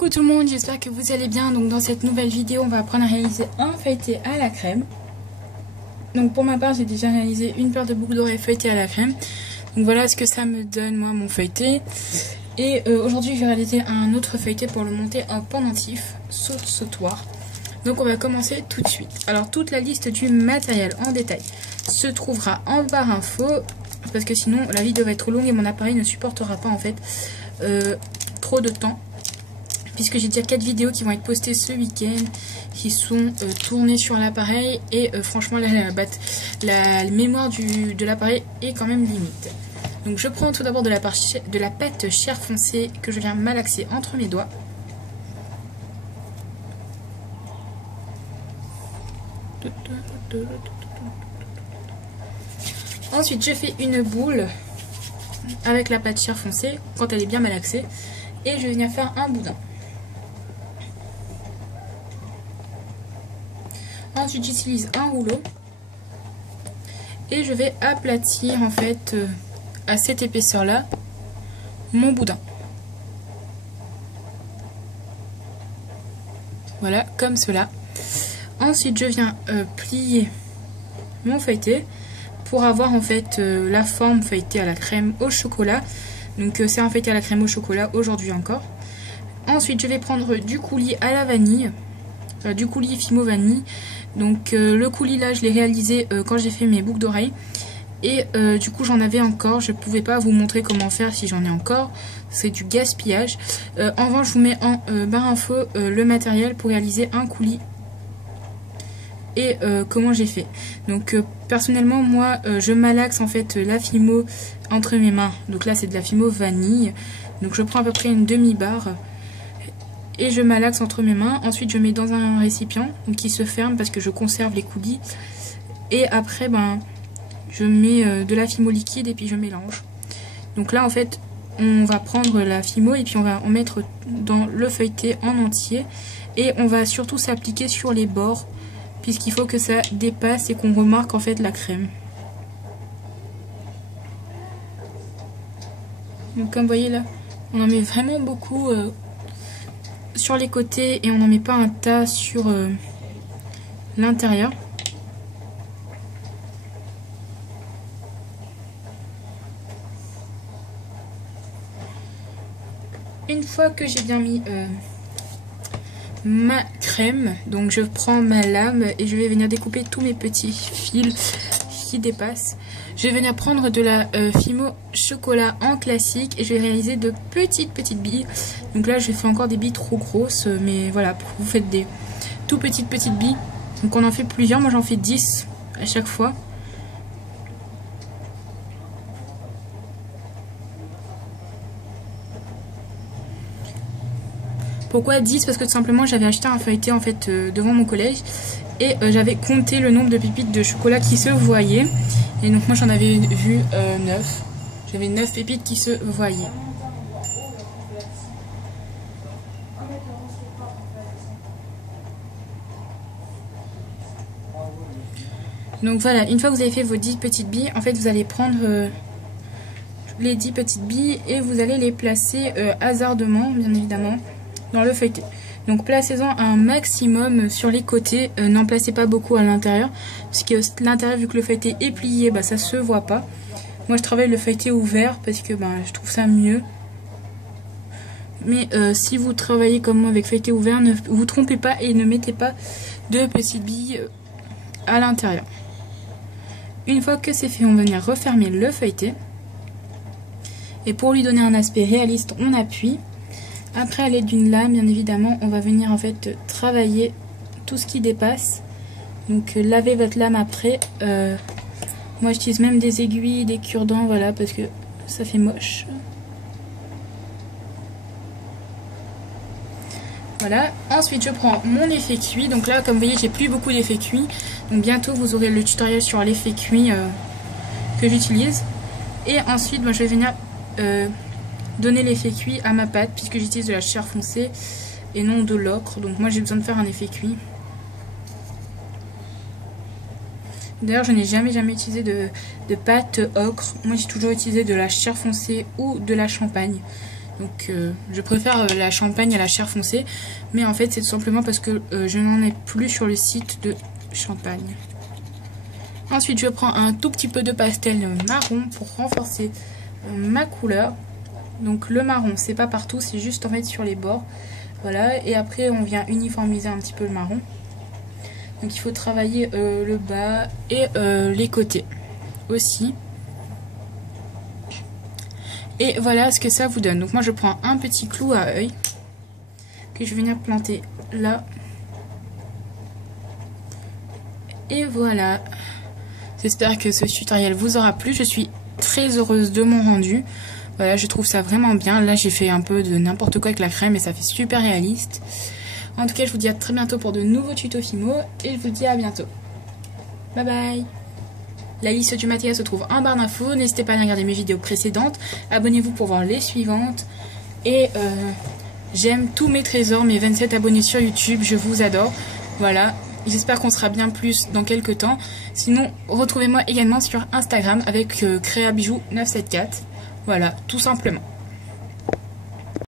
Coucou tout le monde, j'espère que vous allez bien. Donc dans cette nouvelle vidéo, on va apprendre à réaliser un feuilleté à la crème. Donc pour ma part, j'ai déjà réalisé une paire de boucles d'oreilles feuilletées à la crème. Donc voilà ce que ça me donne moi mon feuilleté. Et aujourd'hui, je vais réaliser un autre feuilleté pour le monter en pendentif sautoir. Donc on va commencer tout de suite. Alors toute la liste du matériel en détail se trouvera en barre info, parce que sinon la vidéo va être longue et mon appareil ne supportera pas en fait trop de temps, puisque j'ai déjà 4 vidéos qui vont être postées ce week-end, qui sont tournées sur l'appareil, et franchement la mémoire de l'appareil est quand même limite. Donc je prends tout d'abord de la pâte chair foncée que je viens malaxer entre mes doigts. Ensuite je fais une boule avec la pâte chair foncée quand elle est bien malaxée, et je vais venir faire un boudin. Ensuite j'utilise un rouleau et je vais aplatir en fait à cette épaisseur là mon boudin. Voilà, comme cela. Ensuite je viens plier mon feuilleté pour avoir en fait la forme feuilletée à la crème au chocolat. Donc c'est un feuilleté à la crème au chocolat aujourd'hui encore. Ensuite je vais prendre du coulis à la vanille, du coulis Fimo vanille. Donc le coulis là je l'ai réalisé quand j'ai fait mes boucles d'oreilles, et du coup j'en avais encore, je pouvais pas vous montrer comment faire si j'en ai encore, c'est du gaspillage. En revanche je vous mets en barre info le matériel pour réaliser un coulis et comment j'ai fait. Donc personnellement moi je malaxe en fait la Fimo entre mes mains, donc là c'est de la Fimo vanille, donc je prends à peu près une demi-barre et je malaxe entre mes mains. Ensuite je mets dans un récipient donc qui se ferme parce que je conserve les coulis, et après je mets de la Fimo liquide et puis je mélange. Donc là en fait on va prendre la Fimo et puis on va en mettre dans le feuilleté en entier, et on va surtout s'appliquer sur les bords puisqu'il faut que ça dépasse et qu'on remarque en fait la crème. Donc comme vous voyez là, on en met vraiment beaucoup sur les côtés et on n'en met pas un tas sur l'intérieur. Une fois que j'ai bien mis ma crème, donc je prends ma lame et je vais venir découper tous mes petits fils qui dépassent. Je vais venir prendre de la Fimo chocolat en classique et je vais réaliser de petites billes. Donc là je fais encore des billes trop grosses, mais voilà, vous faites des tout petites billes. Donc on en fait plusieurs, moi j'en fais 10 à chaque fois. Pourquoi 10? Parce que tout simplement j'avais acheté un feuilleté en fait devant mon collège, et j'avais compté le nombre de pépites de chocolat qui se voyaient, et donc moi j'en avais vu 9. J'avais 9 pépites qui se voyaient. Donc voilà, une fois que vous avez fait vos 10 petites billes, en fait vous allez prendre les 10 petites billes et vous allez les placer hasardement bien évidemment dans le feuilleté. Donc placez-en un maximum sur les côtés, n'en placez pas beaucoup à l'intérieur, parce que l'intérieur, vu que le feuilleté est plié, ça se voit pas. Moi je travaille le feuilleté ouvert parce que je trouve ça mieux. Mais si vous travaillez comme moi avec feuilleté ouvert, ne vous trompez pas et ne mettez pas de petites billes à l'intérieur. Une fois que c'est fait, on va venir refermer le feuilleté, et pour lui donner un aspect réaliste, on appuie. Après, à l'aide d'une lame, bien évidemment, on va venir en fait travailler tout ce qui dépasse. Donc lavez votre lame après. Moi j'utilise même des aiguilles, des cure-dents, voilà, parce que ça fait moche. Voilà. Ensuite je prends mon effet cuit. Donc là, comme vous voyez, j'ai plus beaucoup d'effets cuits. Donc bientôt vous aurez le tutoriel sur l'effet cuit que j'utilise. Et ensuite, je vais venir donner l'effet cuit à ma pâte, puisque j'utilise de la chair foncée et non de l'ocre. Donc moi j'ai besoin de faire un effet cuit. D'ailleurs je n'ai jamais utilisé de pâte ocre. Moi j'ai toujours utilisé de la chair foncée ou de la champagne. Donc je préfère la champagne à la chair foncée. Mais en fait c'est tout simplement parce que je n'en ai plus sur le site de Champagne. Ensuite je prends un tout petit peu de pastel marron pour renforcer ma couleur. Donc le marron c'est pas partout, c'est juste en fait sur les bords. Voilà, et après on vient uniformiser un petit peu le marron. Donc il faut travailler le bas et les côtés aussi. Et voilà ce que ça vous donne. Donc moi je prends un petit clou à œil que je vais venir planter là. Et voilà. J'espère que ce tutoriel vous aura plu. Je suis très heureuse de mon rendu. Voilà, je trouve ça vraiment bien. Là j'ai fait un peu de n'importe quoi avec la crème et ça fait super réaliste. En tout cas je vous dis à très bientôt pour de nouveaux tutos Fimo. Et je vous dis à bientôt. Bye bye. La liste du matériel se trouve en barre d'infos. N'hésitez pas à regarder mes vidéos précédentes. Abonnez-vous pour voir les suivantes. Et j'aime tous mes trésors, mes 27 abonnés sur YouTube. Je vous adore. Voilà. J'espère qu'on sera bien plus dans quelques temps. Sinon, retrouvez-moi également sur Instagram avec créabijou974. Voilà, tout simplement.